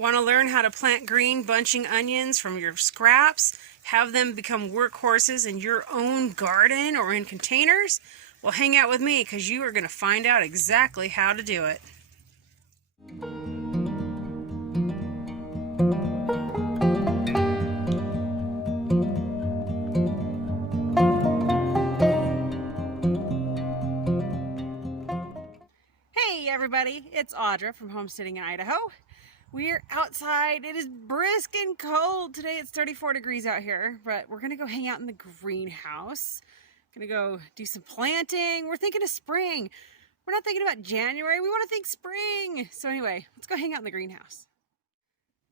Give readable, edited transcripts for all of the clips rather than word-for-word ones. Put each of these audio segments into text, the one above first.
Want to learn how to plant green bunching onions from your scraps? Have them become workhorses in your own garden or in containers? Well, hang out with me because you are going to find out exactly how to do it. Hey everybody, it's Audra from Homesteading in Idaho. We're outside. It is brisk and cold. Today it's 34 degrees out here, but we're gonna go hang out in the greenhouse. Gonna go do some planting. We're thinking of spring. We're not thinking about January. We want to think spring. So anyway, let's go hang out in the greenhouse.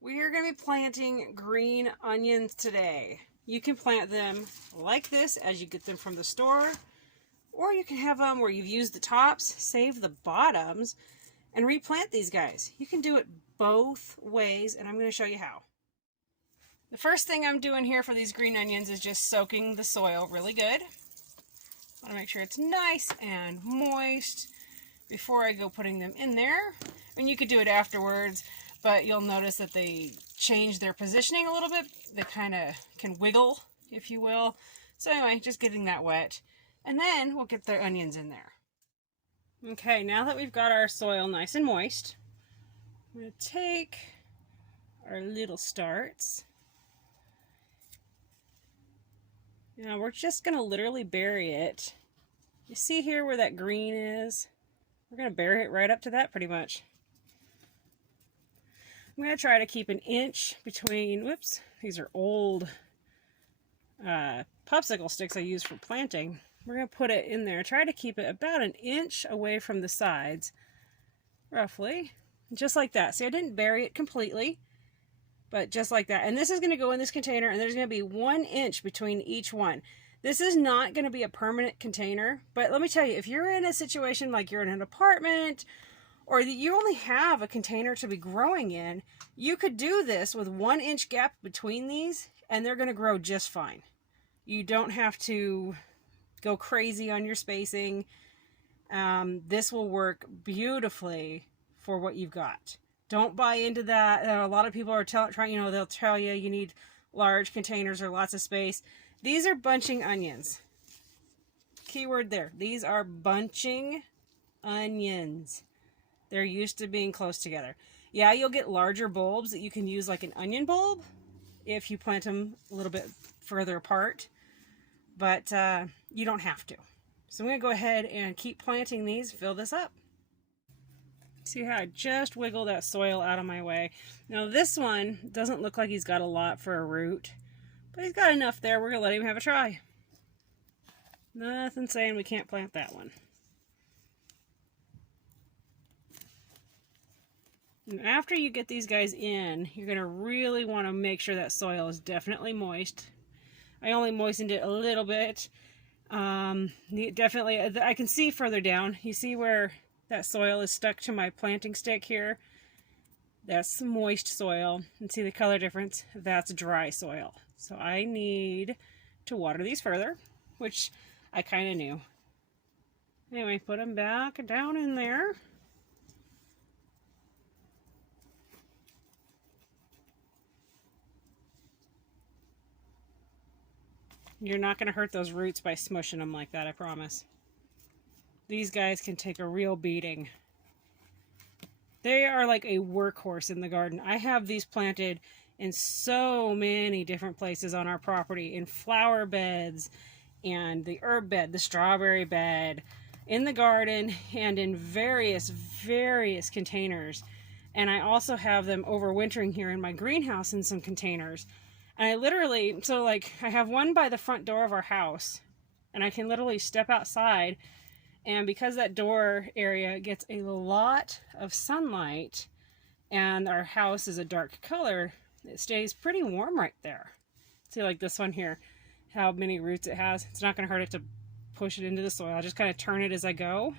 We are gonna be planting green onions today. You can plant them like this as you get them from the store, or you can have them where you've used the tops, save the bottoms, and replant these guys. You can do it both ways, and I'm going to show you how. The first thing I'm doing here for these green onions is just soaking the soil really good. I want to make sure it's nice and moist before I go putting them in there. And you could do it afterwards, but you'll notice that they change their positioning a little bit. They kind of can wiggle, if you will. So anyway, just getting that wet. And then we'll get the onions in there. Okay, now that we've got our soil nice and moist, I'm going to take our little starts. Now we're just going to literally bury it. You see here where that green is? We're going to bury it right up to that pretty much. I'm going to try to keep an inch between, whoops, these are old popsicle sticks I use for planting. We're going to put it in there. Try to keep it about an inch away from the sides, roughly. Just like that. See, I didn't bury it completely, but just like that. And this is going to go in this container, and there's going to be 1 inch between each one. This is not going to be a permanent container, but let me tell you, if you're in a situation like you're in an apartment, or you only have a container to be growing in, you could do this with 1 inch gap between these, and they're going to grow just fine. You don't have to go crazy on your spacing. This will work beautifully for what you've got. Don't buy into that. A lot of people are trying, they'll tell you you need large containers or lots of space. These are bunching onions. Keyword there. These are bunching onions. They're used to being close together. Yeah, you'll get larger bulbs that you can use like an onion bulb if you plant them a little bit further apart. But you don't have to. So I'm going to go ahead and keep planting these, fill this up. See how I just wiggle that soil out of my way. Now this one doesn't look like he's got a lot for a root, but he's got enough there. We're going to let him have a try. Nothing saying we can't plant that one. And after you get these guys in, you're going to really want to make sure that soil is definitely moist. I only moistened it a little bit. Definitely, I can see further down. You see where that soil is stuck to my planting stick here? That's moist soil. And see the color difference? That's dry soil. So I need to water these further, which I kind of knew. Anyway, put them back down in there. You're not going to hurt those roots by smushing them like that, I promise. These guys can take a real beating. They are like a workhorse in the garden. I have these planted in so many different places on our property. In flower beds, and the herb bed, the strawberry bed, in the garden, and in various containers. And I also have them overwintering here in my greenhouse in some containers. And I literally, so like I have one by the front door of our house, and I can literally step outside, and because that door area gets a lot of sunlight and our house is a dark color, it stays pretty warm right there. See, like this one here, how many roots it has. It's not going to hurt it to push it into the soil. I just kind of turn it as I go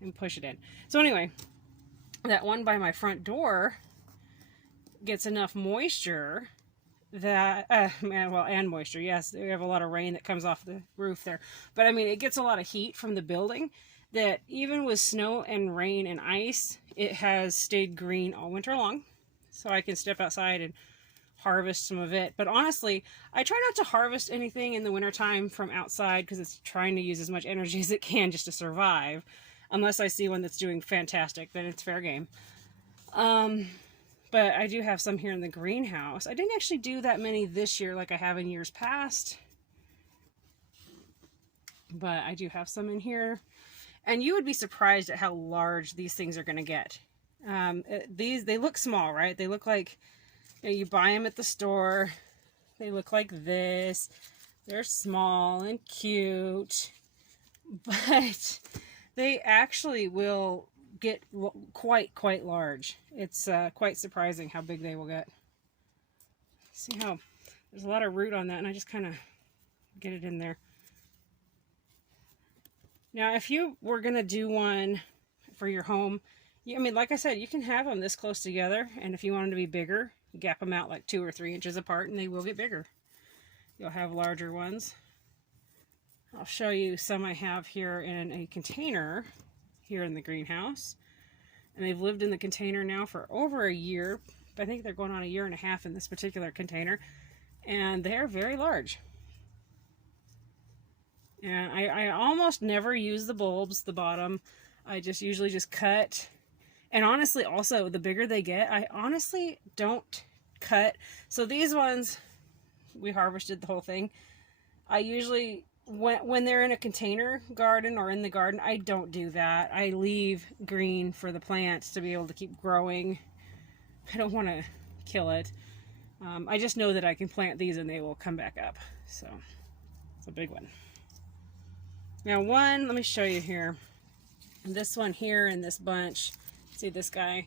and push it in. So anyway, that one by my front door gets enough moisture that, and moisture, yes, we have a lot of rain that comes off the roof there, but I mean, it gets a lot of heat from the building that even with snow and rain and ice, it has stayed green all winter long. so I can step outside and harvest some of it. But honestly, I try not to harvest anything in the wintertime from outside because it's trying to use as much energy as it can just to survive. Unless I see one that's doing fantastic, then it's fair game. But I do have some here in the greenhouse. I didn't actually do that many this year like I have in years past. But I do have some in here. And you would be surprised at how large these things are going to get. They look small, right? They look like, you know, you buy them at the store. They look like this. They're small and cute. But they actually will get quite large. It's quite surprising how big they will get. See how there's a lot of root on that, and I just kind of get it in there. Now, if you were going to do one for your home, I mean, like I said, you can have them this close together, and if you want them to be bigger, gap them out like 2 or 3 inches apart, and they will get bigger. You'll have larger ones. I'll show you some I have here in a container here in the greenhouse. And they've lived in the container now for over a year. I think they're going on 1.5 years in this particular container. And they're very large. And I almost never use the bulbs, the bottom. I just usually just cut. And honestly, also, the bigger they get, I honestly don't cut. So these ones, we harvested the whole thing. I usually, when they're in a container garden or in the garden, I don't do that. I leave green for the plants to be able to keep growing. I don't want to kill it. I just know that I can plant these and they will come back up. So it's a big one. Now let me show you here. This one here in this bunch, see this guy?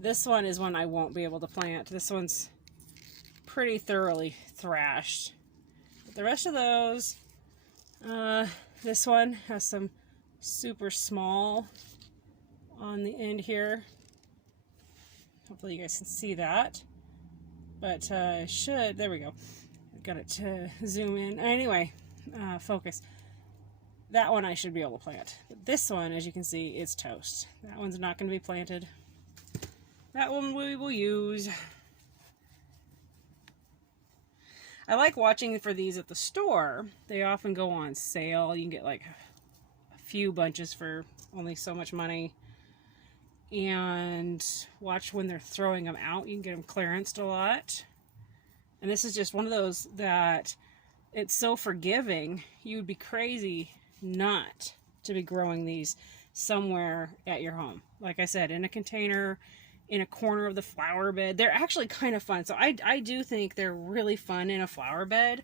This one is one I won't be able to plant. This one's pretty thoroughly thrashed. But the rest of those, this one has some super small on the end here. Hopefully you guys can see that. But there we go. I've got it to zoom in. Anyway, focus. That one I should be able to plant. But this one, as you can see, is toast. That one's not going to be planted. That one we will use. I like watching for these at the store. They often go on sale. You can get like a few bunches for only so much money. And watch when they're throwing them out. You can get them clearanced a lot. And this is just one of those that it's so forgiving. You would be crazy not to be growing these somewhere at your home. Like I said, in a container, in a corner of the flower bed. They're actually kind of fun. So I do think they're really fun in a flower bed.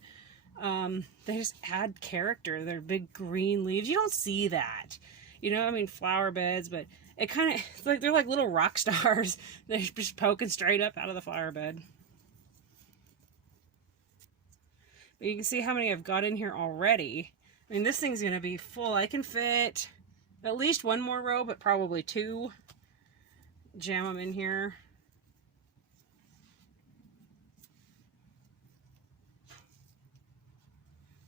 They just add character. They're big green leaves. You don't see that. You know, I mean, flower beds, but it kind of, it's like they're like little rock stars. They're just poking straight up out of the flower bed. But you can see how many I've got in here already. I mean, this thing's going to be full. I can fit at least one more row, but probably 2. Jam them in here.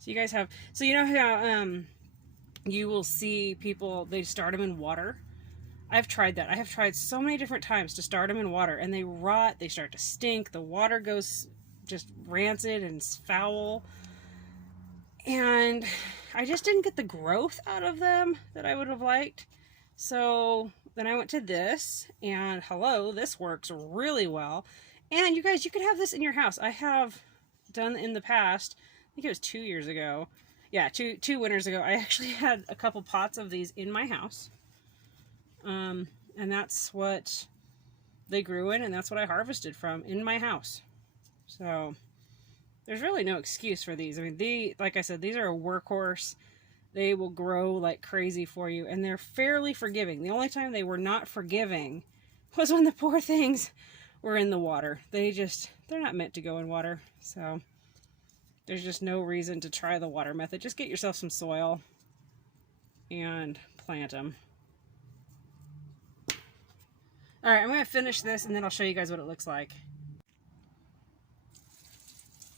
So you guys have, so you know how you will see people, they start them in water. I've tried that. I have tried so many different times to start them in water, and they rot, they start to stink, the water goes just rancid and foul. And I just didn't get the growth out of them that I would have liked. So then I went to this, and hello, this works really well. And you guys, you could have this in your house. I have done in the past, I think it was 2 years ago. Yeah, two winters ago, I actually had a couple pots of these in my house. And that's what they grew in, and that's what I harvested from in my house. So there's really no excuse for these. I mean, like I said, these are a workhorse. They will grow like crazy for you, and they're fairly forgiving. The only time they were not forgiving was when the poor things were in the water. They're not meant to go in water. So there's just no reason to try the water method. Just get yourself some soil and plant them. All right, I'm going to finish this, and then I'll show you guys what it looks like.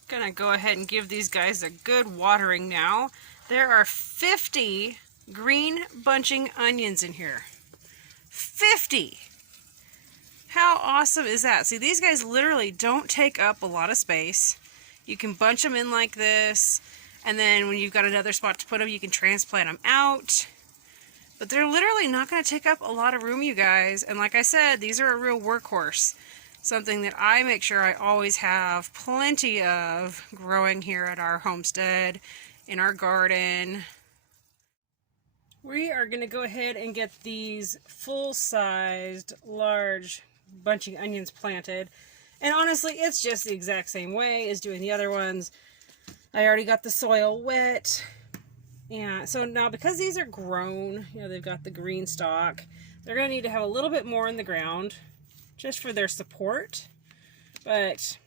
Gonna go ahead and give these guys a good watering now. There are 50 green bunching onions in here. 50! How awesome is that? See, these guys literally don't take up a lot of space. You can bunch them in like this, and then when you've got another spot to put them, you can transplant them out. But they're literally not going to take up a lot of room, you guys. And like I said, these are a real workhorse. Something that I make sure I always have plenty of growing here at our homestead, in our garden. We are going to go ahead and get these full-sized, large bunching onions planted. And honestly, it's just the exact same way as doing the other ones. I already got the soil wet. And so now, because these are grown, you know, they've got the green stalk, they're going to need to have a little bit more in the ground just for their support. But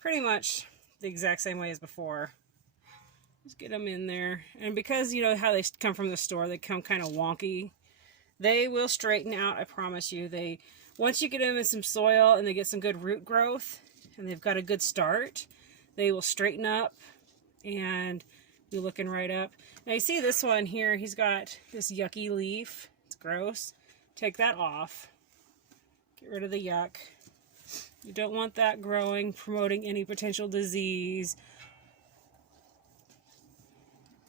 pretty much the exact same way as before. Just get them in there. And because, you know, how they come from the store, they come kind of wonky. They will straighten out, I promise you. Once you get them in some soil and they get some good root growth and they've got a good start, they will straighten up and be looking right up. Now you see this one here, he's got this yucky leaf. It's gross. Take that off. Get rid of the yuck. You don't want that growing, promoting any potential disease.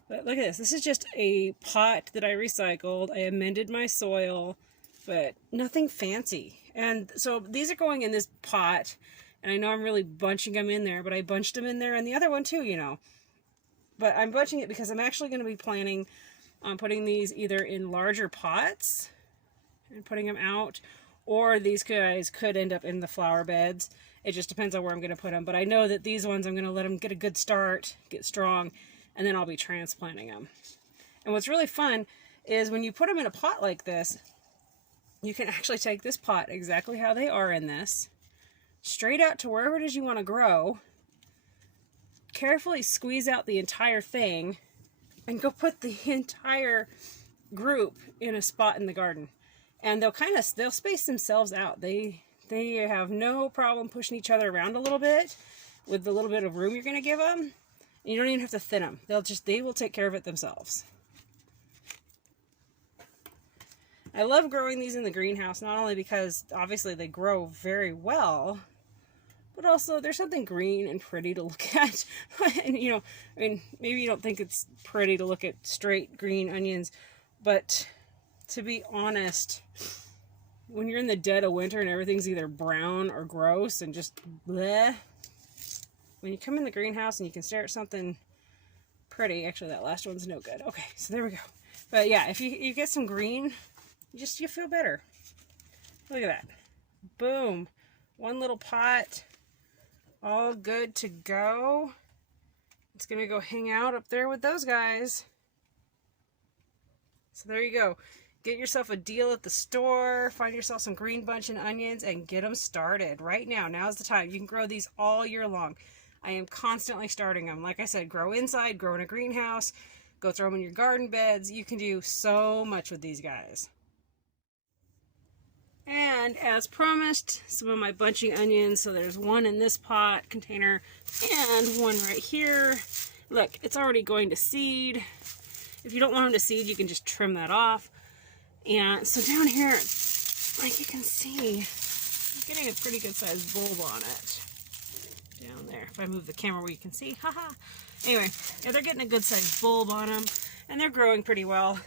But look at this. This is just a pot that I recycled. I amended my soil, but nothing fancy. And so these are going in this pot, and I know I'm really bunching them in there, but I bunched them in there and the other one too, you know. But I'm bunching it because I'm actually going to be planning on putting these either in larger pots and putting them out, or these guys could end up in the flower beds. It just depends on where I'm going to put them. But I know that these ones I'm going to let them get a good start, get strong, and then I'll be transplanting them. And what's really fun is when you put them in a pot like this, you can actually take this pot exactly how they are in this, straight out to wherever it is you want to grow, carefully squeeze out the entire thing, and go put the entire group in a spot in the garden. And they'll space themselves out. They have no problem pushing each other around a little bit with the little bit of room you're going to give them. You don't even have to thin them. They will take care of it themselves. I love growing these in the greenhouse, not only because obviously they grow very well, but also there's something green and pretty to look at. And you know, I mean, maybe you don't think it's pretty to look at straight green onions, but to be honest, when you're in the dead of winter and everything's either brown or gross and just bleh, when you come in the greenhouse and you can stare at something pretty, actually that last one's no good. Okay, so there we go. But yeah, if you get some green, you feel better. Look at that. Boom. One little pot, all good to go. It's gonna go hang out up there with those guys. So there you go. Get yourself a deal at the store, find yourself some green bunching onions, and get them started right now. Now's the time. You can grow these all year long. I am constantly starting them. Like I said, grow inside, grow in a greenhouse, go throw them in your garden beds. You can do so much with these guys. And as promised, some of my bunching onions. So there's one in this pot container and one right here. Look, it's already going to seed. If you don't want them to seed, you can just trim that off. And so down here, like you can see, I'm getting a pretty good sized bulb on it. Down there. If I move the camera where you can see, haha. Anyway, yeah, they're getting a good sized bulb on them, and they're growing pretty well.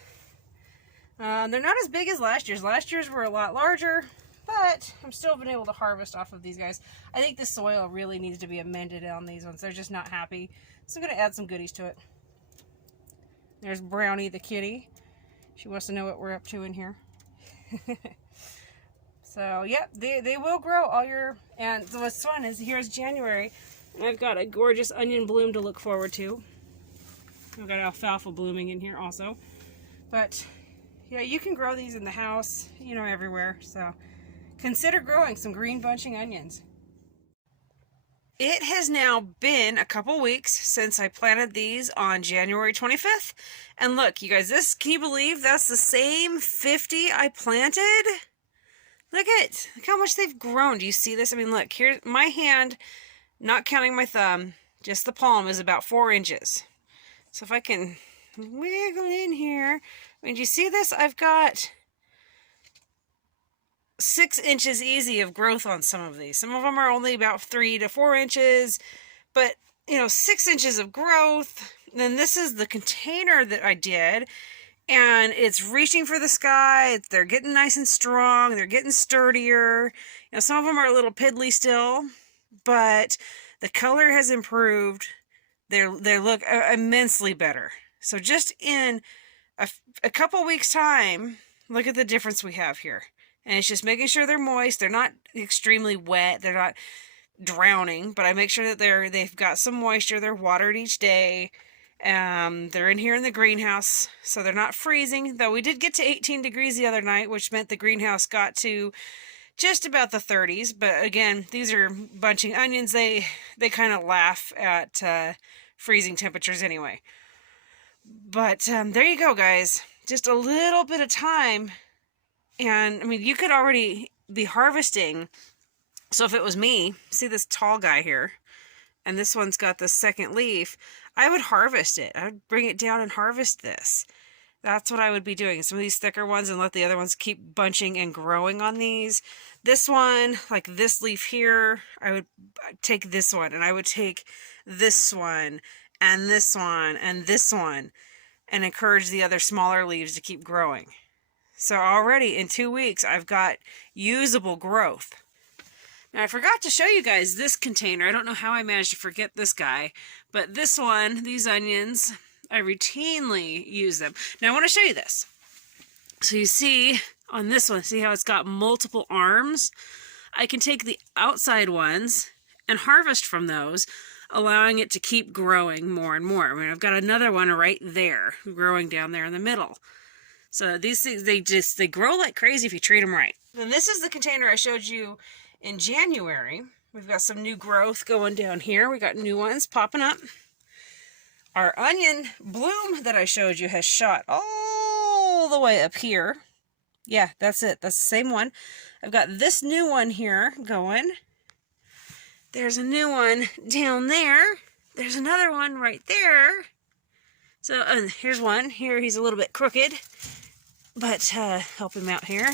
They're not as big as last year's. Last year's were a lot larger, but I'm still been able to harvest off of these guys. I think the soil really needs to be amended on these ones. They're just not happy. So I'm going to add some goodies to it. There's Brownie the kitty. She wants to know what we're up to in here. So, yep, they will grow all year. And so what's fun is here's January, and I've got a gorgeous onion bloom to look forward to. I've got alfalfa blooming in here also. But, yeah, you can grow these in the house, you know, everywhere. So, consider growing some green bunching onions. It has now been a couple weeks since I planted these on January 25th. And look, you guys, can you believe that's the same 50 I planted? Look how much they've grown. Do you see this? I mean, look, here's my hand, not counting my thumb, just the palm is about 4 inches. So if I can wiggle in here, I mean, do you see this? I've got 6 inches easy of growth on some of these. Some of them are only about 3 to 4 inches, but 6 inches of growth. And then this is the container that I did, and it's reaching for the sky. They're getting nice and strong. They're getting sturdier. Some of them are a little piddly still, but the color has improved. They look immensely better. So just in a couple weeks time, look at the difference we have here. And it's just making sure they're moist. They're not extremely wet. They're not drowning, but I make sure that they've got some moisture. They're watered each day. They're in here in the greenhouse, so they're not freezing, though we did get to 18 degrees the other night, which meant the greenhouse got to just about the 30s. But again, these are bunching onions. They kind of laugh at freezing temperatures anyway. But there you go, guys. Just a little bit of time, and I mean, you could already be harvesting. So if it was me, see this tall guy here, and this one's got the second leaf, I would harvest it. I would bring it down and harvest this. That's what I would be doing. Some of these thicker ones, and let the other ones keep bunching and growing on these. This one, like this leaf here, I would take this one, and I would take this one, and this one, and this one, and encourage the other smaller leaves to keep growing. So already in 2 weeks, I've got usable growth. Now, I forgot to show you guys this container. I don't know how I managed to forget this guy, but this one, these onions, I routinely use them. Now, I want to show you this. So you see on this one, see how it's got multiple arms? I can take the outside ones and harvest from those, allowing it to keep growing more and more. I mean, I've got another one right there, growing down there in the middle. So these things, they grow like crazy if you treat them right. And this is the container I showed you in January. We've got some new growth going down here. We got new ones popping up. Our onion bloom that I showed you has shot all the way up here. Yeah, that's it. That's the same one. I've got this new one here going. There's a new one down there. There's another one right there. So here's one. Here he's a little bit crooked, but help him out here.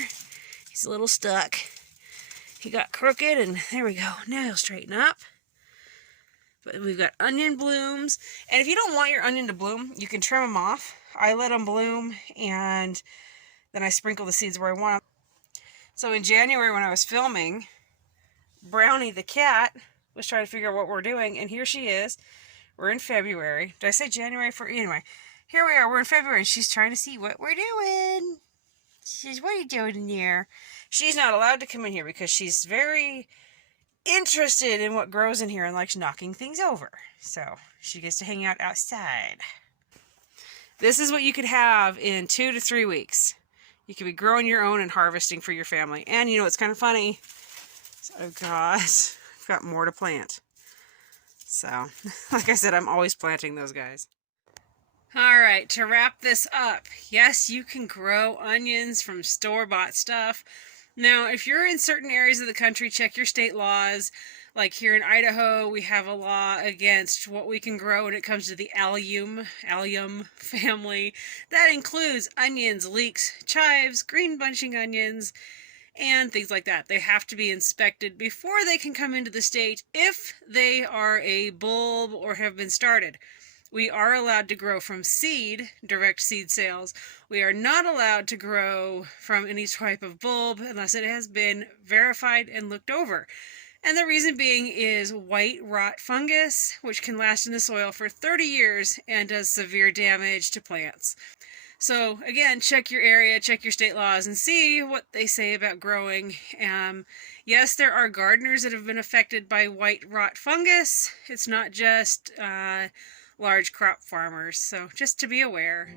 He's a little stuck. He got crooked, and there we go. Now he'll straighten up. But we've got onion blooms. And if you don't want your onion to bloom, you can trim them off. I let them bloom, and then I sprinkle the seeds where I want them. So in January when I was filming, Brownie the cat was trying to figure out what we're doing, and here she is. We're in February. Did I say January? Anyway, here we are. We're in February, and she's trying to see what we're doing. She says, "What are you doing in here?" She's not allowed to come in here because she's very interested in what grows in here and likes knocking things over. So she gets to hang out outside. This is what you could have in 2 to 3 weeks. You could be growing your own and harvesting for your family. And it's kind of funny. I've got more to plant. So, like I said, I'm always planting those guys. All right, to wrap this up, yes, you can grow onions from store-bought stuff. Now, if you're in certain areas of the country, check your state laws. Like here in Idaho, we have a law against what we can grow when it comes to the allium family. That includes onions, leeks, chives, green bunching onions, and things like that. They have to be inspected before they can come into the state if they are a bulb or have been started. We are allowed to grow from seed, direct seed sales. We are not allowed to grow from any type of bulb unless it has been verified and looked over. And the reason being is white rot fungus, which can last in the soil for 30 years and does severe damage to plants. So again, check your area, check your state laws, and see what they say about growing. Yes, there are gardeners that have been affected by white rot fungus. It's not just large crop farmers, so just to be aware.